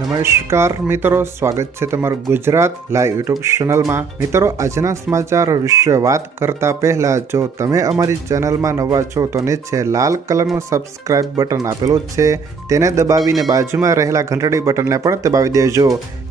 નમસ્કાર મિત્રો, સ્વાગત છે તમારું ગુજરાત લાઈવ યુટ્યુબ ચેનલમાં। મિત્રો, આજના સમાચાર વિશે વાત કરતા પહેલા જો તમે અમારી ચેનલમાં નવા છો તો નીચે લાલ કલરનું સબસ્ક્રાઇબ બટન આપેલું છે, તેને દબાવીને બાજુમાં રહેલા ઘંટડી બટનને પણ દબાવી દેજો,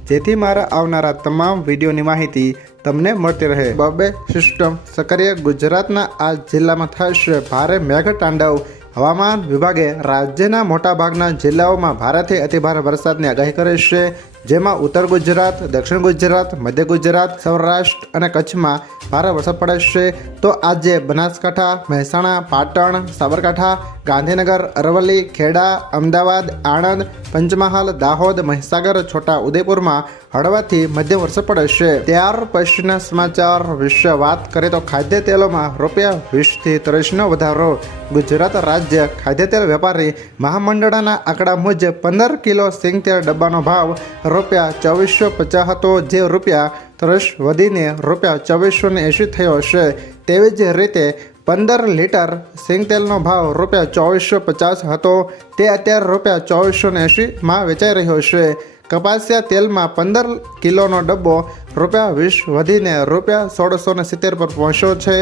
જેથી મારા આવનારા તમામ વિડીયોની માહિતી તમને મળતી રહે। બબે સિસ્ટમ સક્રિય ગુજરાતના આ જિલ્લામાં થશે ભારે મેઘતાંડવ। હવામાન વિભાગે રાજ્યના મોટાભાગના જિલ્લાઓમાં ભારેથી અતિભારે વરસાદની આગાહી કરી છે, જેમાં ઉત્તર ગુજરાત, દક્ષિણ ગુજરાત, મધ્ય ગુજરાત, સૌરાષ્ટ્ર અને કચ્છમાં ભારે વરસાદ પડે છે। તો આજે બનાસકાંઠા, મહેસાણા, પાટણ, સાબરકાંઠા, ગાંધીનગર, અરવલ્લી, ખેડા, અમદાવાદ, આણંદ, પંચમહાલ, દાહોદ, મહીસાગર, છોટા ઉદેપુરમાં હળવાથી મધ્યમ વરસાદ પડે છે। ત્યાર પછીના સમાચાર વિશે વાત કરીએ તો ખાદ્ય તેલોમાં ₹20 થી ₹30નો વધારો। ગુજરાત રાજ્ય ખાદ્ય તેલ વેપારી મહામંડળના આંકડા મુજબ 15 કિલો સિંગતેલ ડબ્બાનો ભાવ ₹2450 હતો, જે ₹30 વધીને ₹2480 થયો છે। તેવી જ રીતે 15 લીટર સિંગતેલનો ભાવ ₹2450 હતો, તે અત્યારે ₹2480માં વેચાઈ રહ્યો છે। કપાસિયા તેલમાં 15 કિલોનો ડબ્બો ₹20 વધીને ₹1670 પર પહોંચ્યો છે।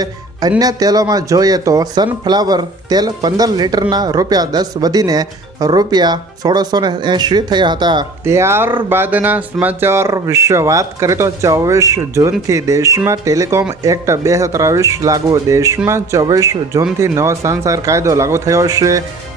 અન્ય તેલોમાં જોઈએ તો સનફ્લાવર તેલ 15 લીટરના ₹10 વધીને ₹1680 થયા હતા। ત્યારબાદના સમાચાર વિશે વાત કરીએ તો 24 જૂનથી દેશમાં ટેલિકોમ એક્ટ 2023 લાગુ। દેશમાં 24 જૂનથી નવો સંસદ કાયદો લાગુ થયો છે।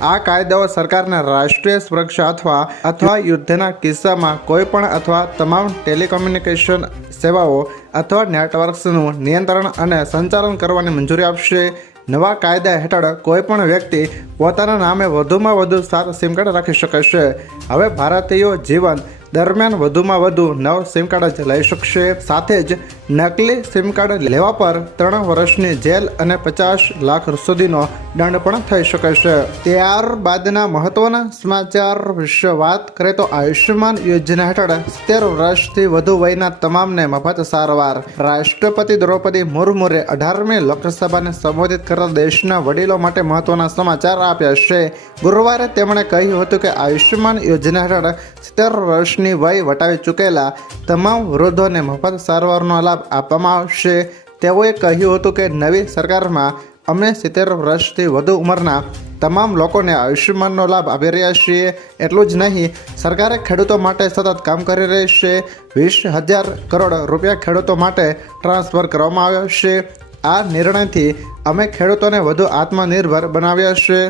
આ કાયદાઓ સરકારના રાષ્ટ્રીય સુરક્ષા અથવા યુદ્ધના કિસ્સામાં કોઈપણ અથવા તમામ ટેલિકોમ્યુનિકેશન સેવાઓ અથવા નેટવર્ક્સનું નિયંત્રણ અને સંચાલન કરવાની મંજૂરી આપશે। નવા કાયદા હેઠળ કોઈપણ વ્યક્તિ પોતાના નામે વધુમાં વધુ 7 સિમ કાર્ડ રાખી શકે છે। હવે ભારતીયો જીવન દરમિયાન વધુમાં વધુ 9 સિમ કાર્ડ જ લઈ શકશે। સાથે જ નકલી સિમ કાર્ડ લેવા પર 3 વર્ષની જેલ અને 50 લાખ સુધીનો દંડ પણ થઈ શકે છે। ત્યારબાદના મહત્વના સમાચાર વિશે વાત કરીએ તો આયુષ્યમાન યોજના હેઠળ 70 વર્ષથી વધુ વયના તમામને મફત સારવાર। રાષ્ટ્રપતિ દ્રૌપદી મુર્મુએ 18મી લોકસભાને સંબોધિત કરતા દેશના વડીલો માટે મહત્વના સમાચાર આપ્યા છે। ગુરુવારે તેમણે કહ્યું હતું કે આયુષ્યમાન યોજના હેઠળ 70 વર્ષની વય વટાવી ચૂકેલા તમામ વૃદ્ધોને મફત સારવારનો લાભ આપવામાં આવશે। તેઓએ કહ્યું હતું કે નવી સરકારમાં અમે 70 વર્ષથી વધુ ઉંમરના તમામ લોકોને આયુષ્યમાનનો લાભ આપી રહ્યા છીએ। એટલું જ નહીં, સરકારે ખેડૂતો માટે સતત કામ કરી રહી છે। 20,000 કરોડ રૂપિયા ખેડૂતો માટે ટ્રાન્સફર કરવામાં આવ્યો છે। આ નિર્ણયથી અમે ખેડૂતોને વધુ આત્મનિર્ભર બનાવ્યા છે।